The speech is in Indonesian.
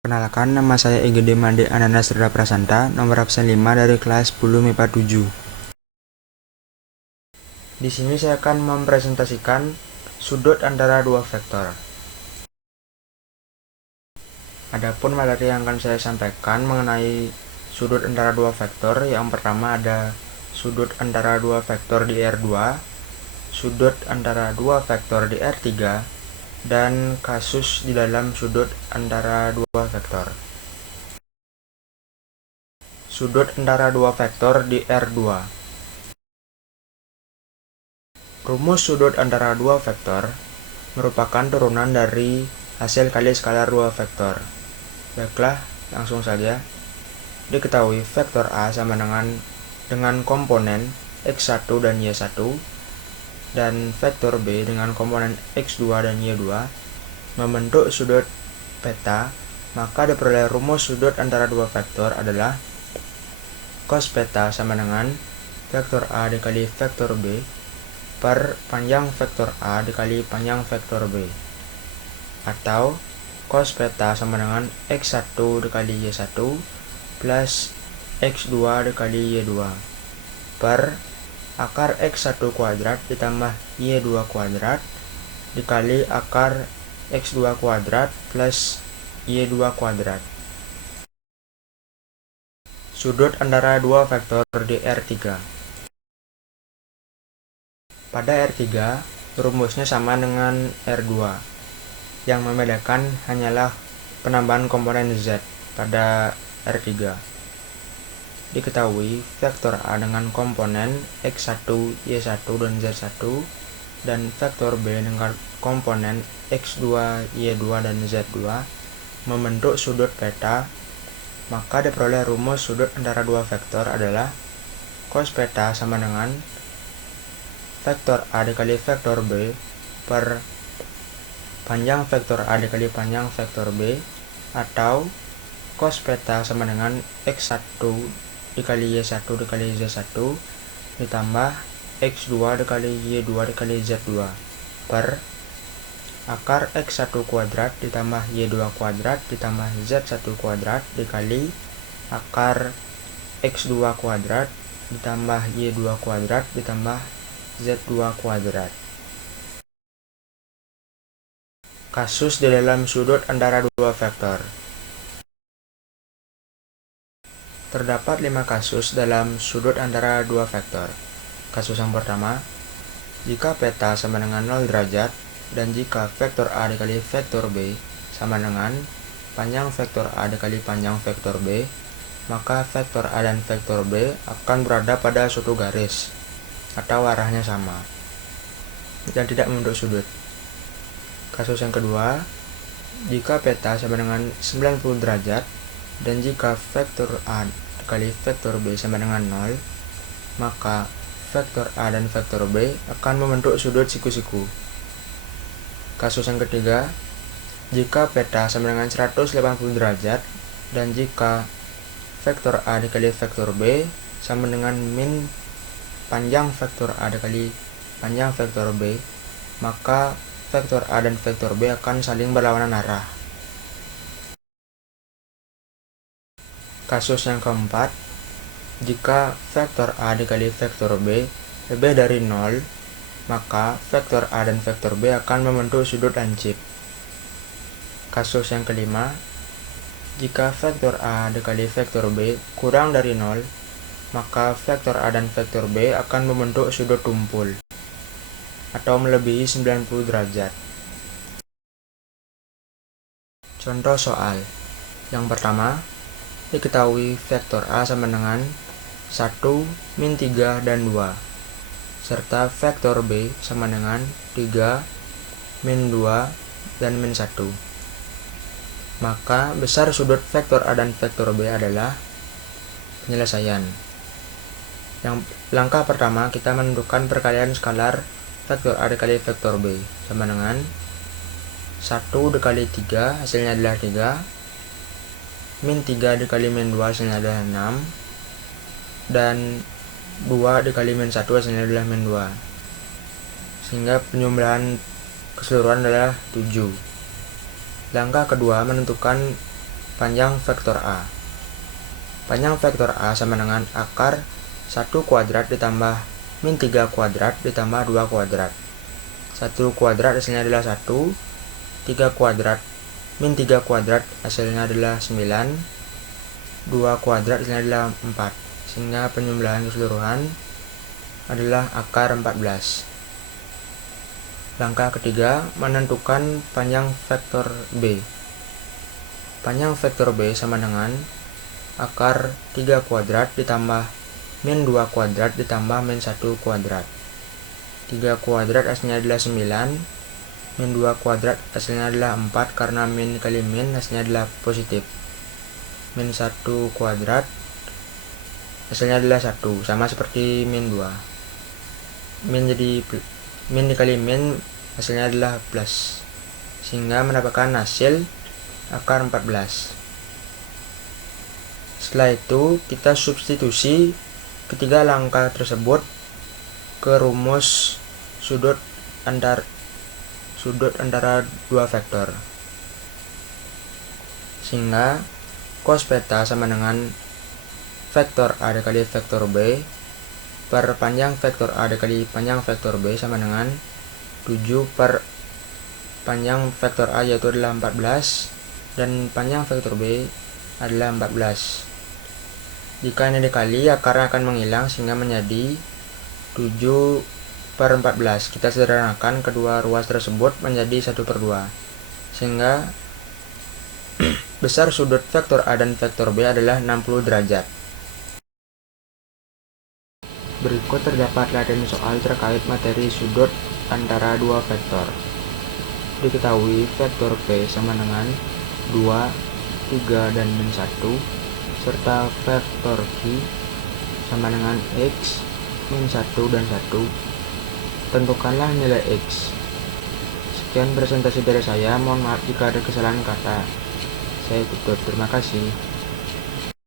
Perkenalkan, nama saya Egede Mande Ananda Sreda Prasanta, nomor absen 5 dari kelas 10 MIPA 7. Di sini saya akan mempresentasikan sudut antara dua vektor. Adapun materi yang akan saya sampaikan mengenai sudut antara dua vektor, yang pertama ada sudut antara dua vektor di R2, sudut antara dua vektor di R3, dan kasus di dalam sudut antara dua vektor. Sudut antara dua vektor di R2. Rumus sudut antara dua vektor merupakan turunan dari hasil kali skalar dua vektor. Baiklah, langsung saja. Diketahui vektor A sama dengan komponen X1 dan Y1, dan vektor B dengan komponen X2 dan Y2 membentuk sudut peta, maka diperoleh rumus sudut antara dua vektor adalah cos peta sama dengan vektor A dikali vektor B per panjang vektor A dikali panjang vektor B, atau cos peta sama dengan X1 dikali Y1 plus X2 dikali Y2 per akar X1 kuadrat ditambah Y2 kuadrat dikali akar X2 kuadrat plus Y2 kuadrat. Sudut antara dua vektor di R3. Pada R3, rumusnya sama dengan R2. Yang membedakan hanyalah penambahan komponen Z pada R3. Diketahui vektor A dengan komponen X1, Y1, dan Z1, dan vektor B dengan komponen X2, Y2, dan Z2 membentuk sudut peta, maka diperoleh rumus sudut antara dua vektor adalah cos peta sama dengan vektor A dikali vektor B per panjang vektor A dikali panjang vektor B, atau cos peta sama dengan X1 dikali Y1 dikali Z1 ditambah X2 dikali Y2 dikali Z2 per akar X1 kuadrat ditambah Y2 kuadrat ditambah Z1 kuadrat dikali akar X2 kuadrat ditambah Y2 kuadrat ditambah Z2 kuadrat. Kasus di dalam sudut antara dua vektor. Terdapat 5 kasus dalam sudut antara dua vektor. Kasus yang pertama, jika peta sama dengan 0 derajat dan jika vektor A dikali vektor B sama dengan panjang vektor A dikali panjang vektor B, maka vektor A dan vektor B akan berada pada suatu garis atau arahnya sama dan tidak membentuk sudut. Kasus yang kedua, jika peta sama dengan 90 derajat dan jika vektor A dikali vektor B sama dengan 0, maka vektor A dan vektor B akan membentuk sudut siku-siku. Kasus yang ketiga, jika peta sama dengan 180 derajat dan jika vektor A dikali vektor B sama dengan min panjang vektor A dikali panjang vektor B, maka vektor A dan vektor B akan saling berlawanan arah. Kasus yang keempat, jika vektor A dikali vektor B lebih dari 0, maka vektor A dan vektor B akan membentuk sudut lancip. Kasus yang kelima, jika vektor A dikali vektor B kurang dari 0, maka vektor A dan vektor B akan membentuk sudut tumpul atau melebihi 90 derajat. Contoh soal. Yang pertama, diketahui vektor A sama dengan 1, min 3, dan 2, serta vektor B sama dengan 3, min 2, dan min 1. Maka besar sudut vektor A dan vektor B adalah penyelesaian. Yang langkah pertama, kita menentukan perkalian skalar vektor A dikali vektor B sama dengan 1 dikali 3 hasilnya adalah 3, min 3 dikali min 2 hasilnya adalah 6, dan 2 dikali min 1 hasilnya adalah min 2, sehingga penjumlahan keseluruhan adalah 7. Langkah kedua, menentukan panjang vektor A. Panjang vektor A sama dengan akar 1 kuadrat ditambah min 3 kuadrat ditambah 2 kuadrat. 1 kuadrat hasilnya adalah 1, 3 kuadrat min 3 kuadrat hasilnya adalah 9, 2 kuadrat hasilnya adalah 4, sehingga penjumlahan keseluruhan adalah akar 14. Langkah ketiga, menentukan panjang vektor B. Panjang vektor B sama dengan akar 3 kuadrat ditambah min 2 kuadrat ditambah min 1 kuadrat. 3 kuadrat hasilnya adalah 9, min 2 kuadrat hasilnya adalah 4 karena min kali min hasilnya adalah positif. Min 1 kuadrat hasilnya adalah 1, sama seperti min 2. Min dikali min hasilnya adalah plus, sehingga mendapatkan hasil akar 14. Setelah itu kita substitusi ketiga langkah tersebut ke rumus sudut antara dua vektor, sehingga cos peta sama dengan vektor A dikali vektor B per panjang vektor A dikali panjang vektor B sama dengan 7 per panjang vektor A yaitu adalah 14 dan panjang vektor B adalah 14. Jika ini dikali, akarnya akan menghilang sehingga menjadi 7 per 14. Kita sederhanakan kedua ruas tersebut menjadi 1 per 2, sehingga besar sudut vektor A dan vektor B adalah 60 derajat. Berikut terdapat latihan soal terkait materi sudut antara dua vektor. Diketahui vektor P sama dengan 2, 3, dan min 1, serta vektor Q sama dengan X, min 1, dan 1. Tentukanlah nilai X. Sekian presentasi dari saya, mohon maaf jika ada kesalahan kata. Saya tutup, terima kasih.